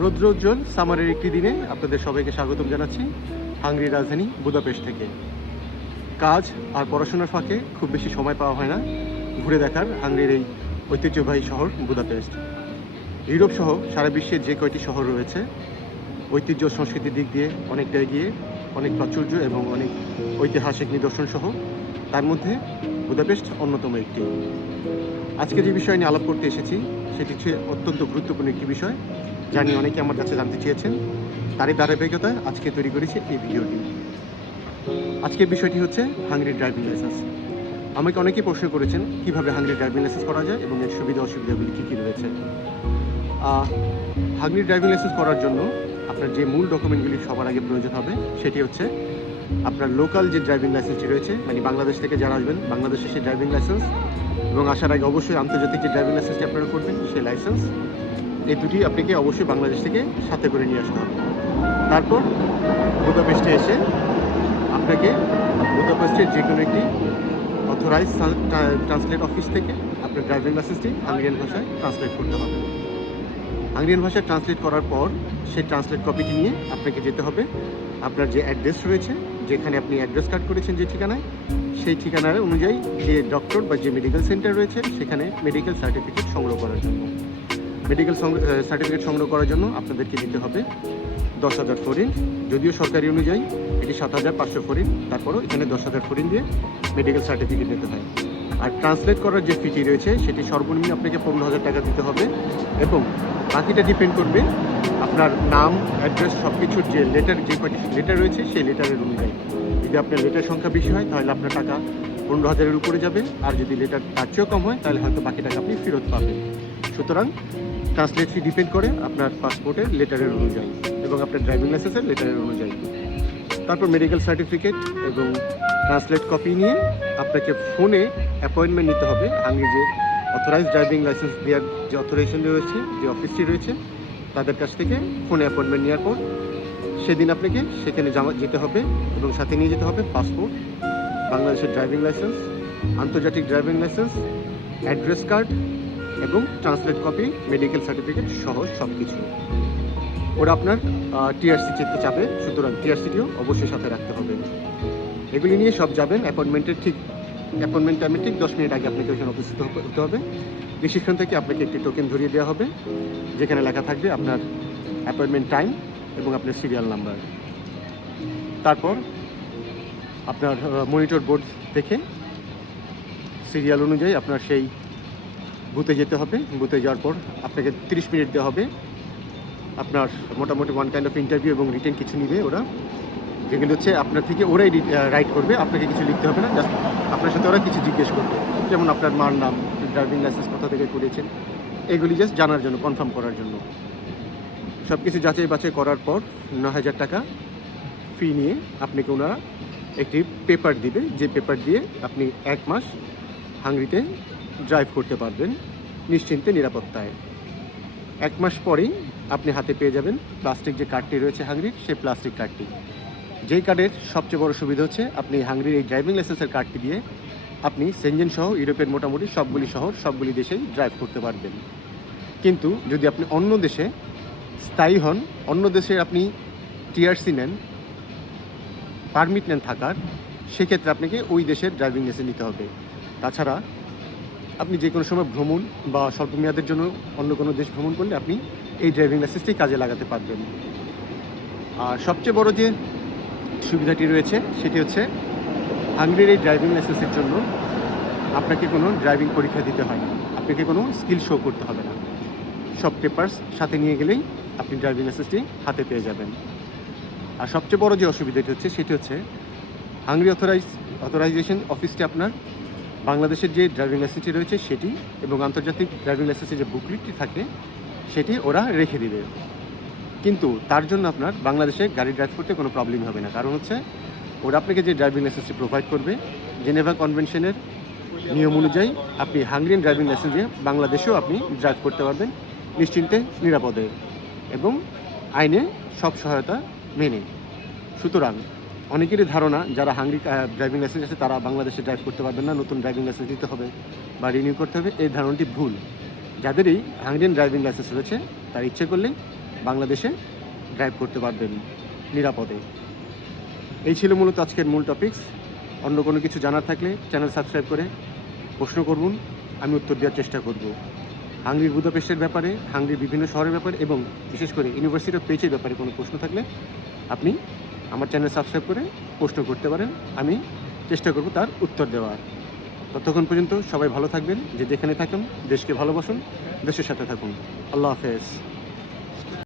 রৌদ্রোজ্জ্বল সামারের একটি দিনে আপনাদের সবাইকে স্বাগতম জানাচ্ছি হাঙ্গেরির রাজধানী বুদাপেস্ট থেকে। কাজ আর পড়াশোনার ফাঁকে খুব বেশি সময় পাওয়া হয় না ঘুরে দেখার হাঙ্গেরির এই ঐতিহ্যবাহী শহর বুদাপেস্ট। ইউরোপ সহ সারা বিশ্বের যে কয়টি শহর রয়েছে ঐতিহ্য সংস্কৃতির দিক দিয়ে অনেকটা এগিয়ে, অনেক প্রাচুর্য এবং অনেক ঐতিহাসিক নিদর্শন সহ, তার মধ্যে বুদাপেস্ট অন্যতম একটি। আজকে যে বিষয় নিয়ে আলাপ করতে এসেছি সেটি হচ্ছে অত্যন্ত গুরুত্বপূর্ণ একটি বিষয়, যা নিয়ে অনেকে আমার কাছে জানতে চেয়েছেন। তারই ধারাবাহিকতায় আজকে তৈরি করেছি এই ভিডিওটি। আজকের বিষয়টি হচ্ছে হাঙ্গেরির ড্রাইভিং লাইসেন্স। আমাকে অনেকেই প্রশ্ন করেছেন কিভাবে হাঙ্গেরির ড্রাইভিং লাইসেন্স করা যায় এবং এর সুবিধা অসুবিধাগুলি কী কী রয়েছে। হাঙ্গেরির ড্রাইভিং লাইসেন্স করার জন্য আপনার যে মূল ডকুমেন্টগুলি সবার আগে প্রয়োজন হবে সেটি হচ্ছে আপনার লোকাল যে ড্রাইভিং লাইসেন্সটি রয়েছে, মানে বাংলাদেশ থেকে যারা আসবেন বাংলাদেশের সেই ড্রাইভিং লাইসেন্স, এবং আসার আগে অবশ্যই আন্তর্জাতিক যে ড্রাইভিং লাইসেন্সটি আপনারা করবেন সেই লাইসেন্স, এই দুটি আপনাকে অবশ্যই বাংলাদেশ থেকে সাথে করে নিয়ে আসতে হবে। তারপর বুদাপেস্টে এসে আপনাকে বুদাপেস্টের যে কোনো একটি অথরাইজ ট্রান্সলেট অফিস থেকে আপনার ড্রাইভিং লাইসেন্সটি হাঙ্গেরিয়ান ভাষায় ট্রান্সলেট করতে হবে। হাঙ্গেরিয়ান ভাষায় ট্রান্সলেট করার পর সেই ট্রান্সলেট কপিটি নিয়ে আপনাকে যেতে হবে আপনার যে অ্যাড্রেস রয়েছে, যেখানে আপনি অ্যাড্রেস কার্ড করেছেন যে ঠিকানায়, সেই ঠিকানার অনুযায়ী যে ডক্টর বা যে মেডিকেল সেন্টার রয়েছে সেখানে মেডিকেল সার্টিফিকেট সংগ্রহ করার জন্য। মেডিকেল সার্টিফিকেট সংগ্রহ করার জন্য আপনাদেরকে দিতে হবে 10,000 ফরিন। যদিও সরকারি অনুযায়ী এটি 7,500 ফরিন, তারপরও এখানে 10,000 ফরিন দিয়ে মেডিকেল সার্টিফিকেট নিতে হয়। আর ট্রান্সলেট করার যে ফিটি রয়েছে সেটি সর্বনিম্ন আপনাকে 15,000 টাকা দিতে হবে, এবং বাকিটা ডিপেন্ড করবে আপনার নাম, অ্যাড্রেস, সব কিছুর যে লেটার, যে কয়টি লেটার রয়েছে সেই লেটারের অনুযায়ী। যদি আপনার লেটার সংখ্যা বেশি হয় তাহলে আপনার টাকা 15,000-এর উপরে যাবে, আর যদি লেটার তার চেয়েও কম হয় তাহলে হয়তো বাকি টাকা আপনি ফেরত পাবেন। সুতরাং ট্রান্সলেট ফি ডিপেন্ড করে আপনার পাসপোর্টের লেটারের অনুযায়ী এবং আপনার ড্রাইভিং লাইসেন্সের লেটারের অনুযায়ী। তারপর মেডিকেল সার্টিফিকেট এবং ট্রান্সলেট কপি নিয়ে আপনাকে ফোনে অ্যাপয়েন্টমেন্ট নিতে হবে। হাঙ্গেরি যে অথরাইজ ড্রাইভিং লাইসেন্স দেওয়ার যে অথরাইজেশন রয়েছে, যে অফিসটি রয়েছে, তাদের কাছ থেকে ফোনে অ্যাপয়েন্টমেন্ট নেওয়ার পর সেদিন আপনাকে সেখানে যেতে হবে এবং সাথে নিয়ে যেতে হবে পাসপোর্ট, বাংলাদেশের ড্রাইভিং লাইসেন্স, আন্তর্জাতিক ড্রাইভিং লাইসেন্স, অ্যাড্রেস কার্ড এবং ট্রান্সলেট কপি, মেডিকেল সার্টিফিকেট সহ সব কিছু। ওরা আপনার টিআরসি চেতে চাবে, সুতরাং টিআরসিটিও অবশ্যই সাথে রাখতে হবে। এগুলি নিয়ে সব যাবেন অ্যাপয়েন্টমেন্ট টাইমে ঠিক 10 মিনিট আগে আপনাকে ওইখানে উপস্থিত হতে হবে। রিসিপশন থেকে আপনাকে একটি টোকেন ধরিয়ে দেওয়া হবে যেখানে লেখা থাকবে আপনার অ্যাপয়েন্টমেন্ট টাইম এবং আপনার সিরিয়াল নাম্বার। তারপর আপনার মনিটর বোর্ড দেখে সিরিয়াল অনুযায়ী আপনার সেই বুথে যেতে হবে। বুথে যাওয়ার পর আপনাকে 30 মিনিট দেওয়া হবে। আপনার মোটামুটি ওয়ান কাইন্ড অফ ইন্টারভিউ এবং রিটেন কিছু নিবে ওরা, যেগুলো হচ্ছে আপনার থেকে ওরাই রাইট করবে, আপনাকে কিছু লিখতে হবে না। জাস্ট আপনার সাথে ওরা কিছু জিজ্ঞেস করবে, যেমন আপনার মার নাম, ড্রাইভিং লাইসেন্স কোথা থেকে করেছেন, এগুলি জাস্ট জানার জন্য, কনফার্ম করার জন্য। সব কিছু যাচাই বাছাই করার পর 9,000 টাকা ফি নিয়ে আপনাকে ওনারা একটি পেপার দিবে, যে পেপার দিয়ে আপনি 1 মাস হাঙ্গেরিতে ড্রাইভ করতে পারবেন নিশ্চিন্তে, নিরাপত্তায়। 1 মাস পরেই আপনি হাতে পেয়ে যাবেন প্লাস্টিক যে কার্ডটি রয়েছে হাঙ্গেরির, সেই প্লাস্টিক কার্ডটি। যেই কার্ডের সবচেয়ে বড় সুবিধা হচ্ছে আপনি হাঙ্গেরির এই ড্রাইভিং লাইসেন্সের কার্ডটি দিয়ে আপনি সেনজেন সহ ইউরোপের মোটামুটি সবগুলি শহর, সবগুলি দেশেই ড্রাইভ করতে পারবেন। কিন্তু যদি আপনি অন্য দেশে স্থায়ী হন, অন্য দেশে আপনি টিআরসি নেন, পারমিট নেন থাকার, সেক্ষেত্রে আপনাকে ওই দেশের ড্রাইভিং লাইসেন্স নিতে হবে। তাছাড়া আপনি যে কোনো সময় ভ্রমণ বা স্বল্প মেয়াদের জন্য অন্য কোনো দেশ ভ্রমণ করলে আপনি এই ড্রাইভিং লাইসেন্সটি কাজে লাগাতে পারবেন। আর সবচেয়ে বড় যে সুবিধাটি রয়েছে সেটি হচ্ছে হাঙ্গেরির এই ড্রাইভিং লাইসেন্সের জন্য আপনাকে কোনো ড্রাইভিং পরীক্ষা দিতে হয় না, আপনাকে কোনো স্কিল শো করতে হবে না। সব পেপারস সাথে নিয়ে গেলেই আপনি ড্রাইভিং লাইসেন্সটি হাতে পেয়ে যাবেন। আর সবচেয়ে বড় যে অসুবিধাটি হচ্ছে সেটি হচ্ছে হাঙ্গেরি অথরাইজেশন অফিসটি আপনার বাংলাদেশের যে ড্রাইভিং লাইসেন্সটি রয়েছে সেটি এবং আন্তর্জাতিক ড্রাইভিং লাইসেন্সের যে বুকলেটটি থাকে সেটি ওরা রেখে দিবে। কিন্তু তার জন্য আপনার বাংলাদেশে গাড়ি ড্রাইভ করতে কোনো প্রবলেম হবে না, কারণ হচ্ছে ওরা আপনাকে যে ড্রাইভিং লাইসেন্সটি প্রোভাইড করবে জেনেভা কনভেনশনের নিয়ম অনুযায়ী আপনি হাঙ্গেরিয়ান ড্রাইভিং লাইসেন্স দিয়ে বাংলাদেশেও আপনি ড্রাইভ করতে পারবেন নিশ্চিন্তে, নিরাপদে এবং আইনে সব সহায়তা মেনে। সুতরাং অনেকেরই ধারণা যারা হাঙ্গেরি ড্রাইভিং লাইসেন্স আছে তারা বাংলাদেশে ড্রাইভ করতে পারবেন না, নতুন ড্রাইভিং লাইসেন্স দিতে হবে বা রিনিউ করতে হবে। এই ধারণাটি ভুল। যাদেরই হাঙ্গেরিয়ান ড্রাইভিং লাইসেন্স রয়েছে তারা ইচ্ছে করলেই বাংলাদেশে ড্রাইভ করতে পারবেন নিরাপদে। এই ছিল মূলত আজকের মূল টপিকস। অন্য কোনো কিছু জানার থাকলে চ্যানেল সাবস্ক্রাইব করে প্রশ্ন করুন, আমি উত্তর দেওয়ার চেষ্টা করব। হাঙ্গেরির বুদাপেস্টের ব্যাপারে, হাঙ্গেরির বিভিন্ন শহরের ব্যাপারে এবং বিশেষ করে ইউনিভার্সিটি অফ পেচের ব্যাপারে কোনো প্রশ্ন থাকলে আপনি আমার চ্যানেল সাবস্ক্রাইব করে প্রশ্ন করতে পারেন, আমি চেষ্টা করব তার উত্তর দেওয়ার। ততক্ষণ পর্যন্ত সবাই ভালো থাকবেন, যে যেখানে থাকুন দেশকে ভালোবাসুন, দেশের সাথে থাকুন। আল্লাহ হাফেজ।